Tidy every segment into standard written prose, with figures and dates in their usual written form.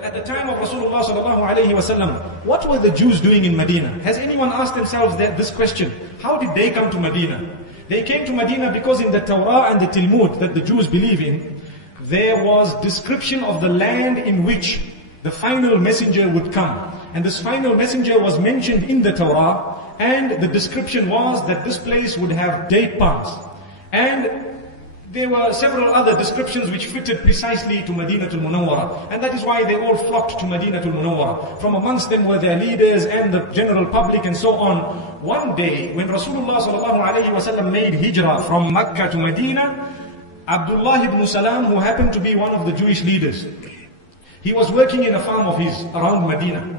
that at the time of Rasulullah sallallahu alayhi wa sallam, what were the Jews doing in Medina? Has anyone asked themselves this question? How did they come to Medina? They came to Medina because in the Torah and the Talmud that the Jews believe in, there was description of the land in which the final messenger would come. And this final messenger was mentioned in the Torah, and the description was that this place would have date palms. And there were several other descriptions which fitted precisely to Madinatul Munawwara. And that is why they all flocked to Madinatul Munawwara. From amongst them were their leaders and the general public and so on. One day, when Rasulullah sallallahu alayhi wa sallam made hijrah from Mecca to Medina, Abdullah ibn Salam, who happened to be one of the Jewish leaders, he was working in a farm of his around Medina.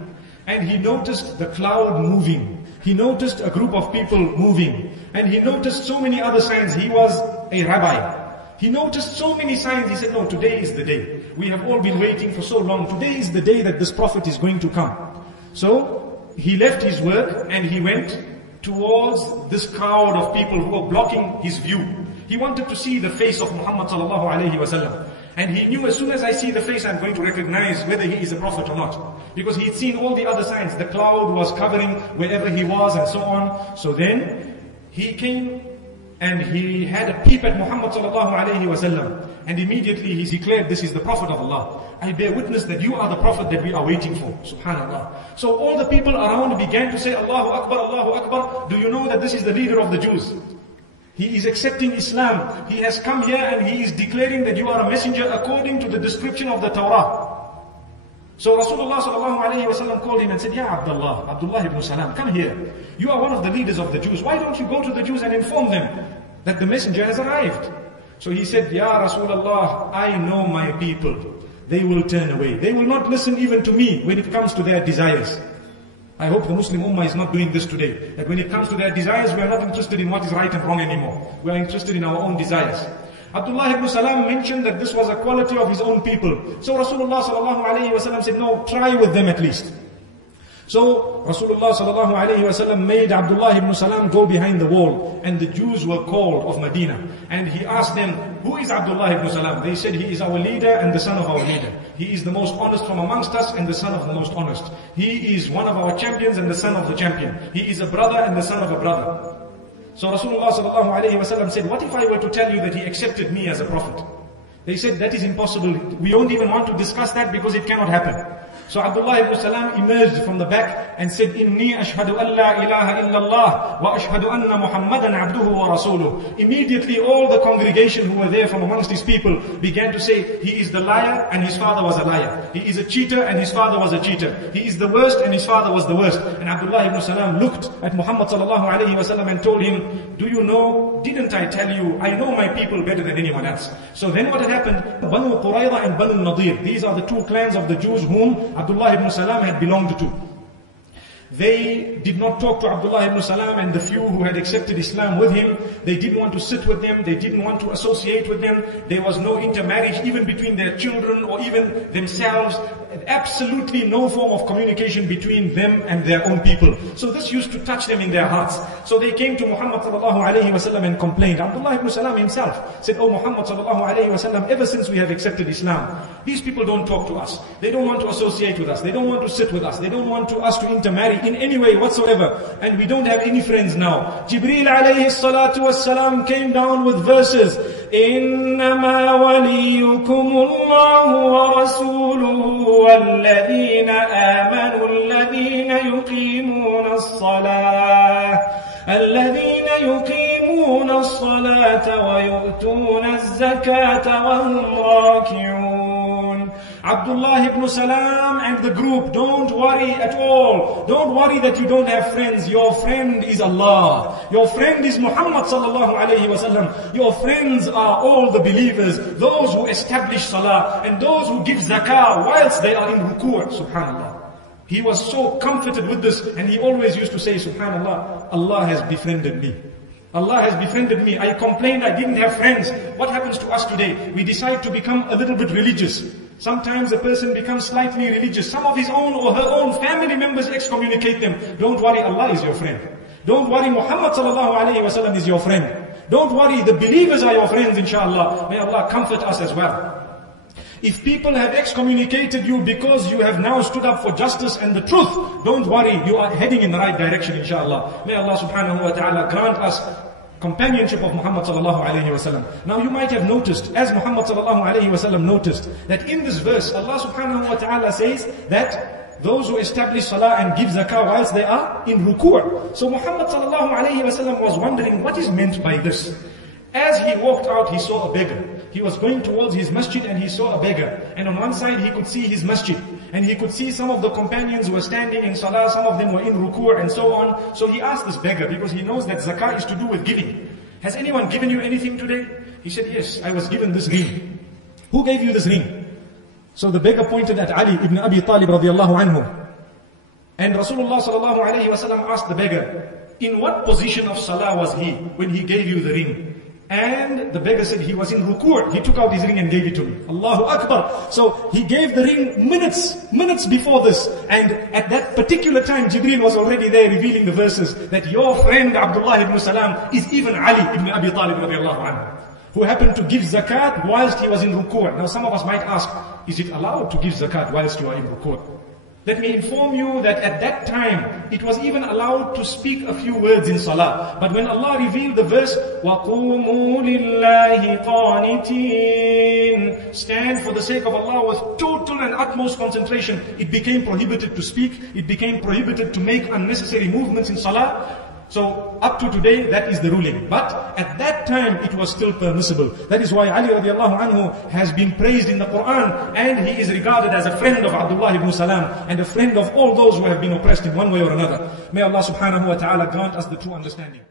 And he noticed the cloud moving. He noticed a group of people moving. And he noticed so many other signs. He was a rabbi. He noticed so many signs. He said, no, today is the day. We have all been waiting for so long. Today is the day that this prophet is going to come. So he left his work and he went towards this crowd of people who were blocking his view. He wanted to see the face of Muhammad sallallahu alayhi wa sallam. And he knew as soon as I see the face, I'm going to recognize whether he is a prophet or not. Because he'd seen all the other signs. The cloud was covering wherever he was and so on. So then he came and he had a peep at Muhammad sallallahu alayhi wa sallam. And immediately he declared, this is the Prophet of Allah. I bear witness that you are the Prophet that we are waiting for. Subhanallah. So all the people around began to say, Allahu Akbar, Allahu Akbar. Do you know that this is the leader of the Jews? He is accepting Islam. He has come here and he is declaring that you are a messenger according to the description of the Torah. So Rasulullah sallallahu alayhi wa sallam called him and said, Ya Abdullah ibn Salam, come here. You are one of the leaders of the Jews. Why don't you go to the Jews and inform them that the messenger has arrived? So he said, Ya Rasulullah, I know my people. They will turn away. They will not listen even to me when it comes to their desires. I hope the Muslim Ummah is not doing this today. That when it comes to their desires, we are not interested in what is right and wrong anymore. We are interested in our own desires. Abdullah ibn Salam mentioned that this was a quality of his own people. So Rasulullah sallallahu alayhi wa sallam said, no, try with them at least. So Rasulullah sallallahu alayhi wa sallam made Abdullah ibn Salam go behind the wall. And the Jews were called of Medina. And he asked them, who is Abdullah ibn Salam? They said, he is our leader and the son of our leader. He is the most honest from amongst us and the son of the most honest. He is one of our champions and the son of the champion. He is a brother and the son of a brother. So Rasulullah sallallahu alayhi wa sallam said, what if I were to tell you that he accepted me as a prophet? They said, that is impossible. We don't even want to discuss that because it cannot happen. So Abdullah ibn Salam emerged from the back and said, Inni ashhadu an la ilaha illallah wa ashhadu anna Muhammadan abduhu wa rasuluh. Immediately all the congregation who were there from amongst his people began to say, he is the liar and his father was a liar. He is a cheater and his father was a cheater. He is the worst and his father was the worst. And Abdullah ibn Salam looked at Muhammad sallallahu alayhi wa sallam and told him, do you know, didn't I tell you, I know my people better than anyone else. So then what had happened? Banu Qurayza and Banu Nadir. These are the two clans of the Jews whom Abdullah ibn Salam had belonged to. They did not talk to Abdullah ibn Salam and the few who had accepted Islam with him. They didn't want to sit with them. They didn't want to associate with them. There was no intermarriage even between their children or even themselves. Absolutely no form of communication between them and their own people. So this used to touch them in their hearts. So they came to Muhammad sallallahu alayhi wa sallam and complained. Abdullah ibn Salam himself said, oh Muhammad sallallahu alayhi wa sallam, ever since we have accepted Islam, these people don't talk to us. They don't want to associate with us. They don't want to sit with us. They don't want us to intermarry in any way whatsoever. And we don't have any friends now. Jibreel alayhi salatu wassalam came down with verses. إنما وليكم الله ورسوله والذين آمنوا الذين يقيمون الصلاة ويؤتون الزكاة وهم راكعون. Abdullah ibn Salam and the group, don't worry at all. Don't worry that you don't have friends. Your friend is Allah. Your friend is Muhammad sallallahu alayhi wa sallam. Your friends are all the believers, those who establish salah and those who give zakah whilst they are in ruku'. Subhanallah. He was so comforted with this and he always used to say, Subhanallah, Allah has befriended me. Allah has befriended me. I complained I didn't have friends. What happens to us today? We decide to become a little bit religious. Sometimes a person becomes slightly religious. Some of his own or her own family members excommunicate them. Don't worry, Allah is your friend. Don't worry, Muhammad sallallahu alayhi wa sallam is your friend. Don't worry, the believers are your friends, inshallah. May Allah comfort us as well. If people have excommunicated you because you have now stood up for justice and the truth, don't worry, you are heading in the right direction, inshallah. May Allah subhanahu wa ta'ala grant us companionship of Muhammad sallallahu alayhi wa sallam. Now you might have noticed, as Muhammad sallallahu alayhi wa sallam noticed, that in this verse, Allah subhanahu wa ta'ala says that those who establish salah and give zakah whilst they are in ruku'. So Muhammad sallallahu alayhi wa sallam was wondering what is meant by this. As he walked out, he saw a beggar. He was going towards his masjid and he saw a beggar. And on one side he could see his masjid. And he could see some of the companions who were standing in salah, some of them were in ruku' and so on. So he asked this beggar, because he knows that zakah is to do with giving. Has anyone given you anything today? He said, yes, I was given this ring. Who gave you this ring? So the beggar pointed at Ali ibn Abi Talib radiallahu anhu. And Rasulullah sallallahu alayhi wa sallam asked the beggar, in what position of salah was he when he gave you the ring? And the beggar said he was in ruku'. He took out his ring and gave it to me. Allahu Akbar. So he gave the ring minutes before this. And at that particular time, Jibreel was already there revealing the verses that your friend Abdullah ibn Salam is even Ali ibn Abi Talib radiallahu anhu, who happened to give zakat whilst he was in ruku'. Now some of us might ask, is it allowed to give zakat whilst you are in ruku'? Let me inform you that at that time, it was even allowed to speak a few words in salah. But when Allah revealed the verse, وَقُومُوا لِلَّهِ قَانِتِينَ, stand for the sake of Allah with total and utmost concentration, it became prohibited to speak, it became prohibited to make unnecessary movements in salah. So up to today, that is the ruling. But at that time, it was still permissible. That is why Ali radiallahu anhu has been praised in the Quran, and he is regarded as a friend of Abdullah ibn Salam, and a friend of all those who have been oppressed in one way or another. May Allah subhanahu wa ta'ala grant us the true understanding.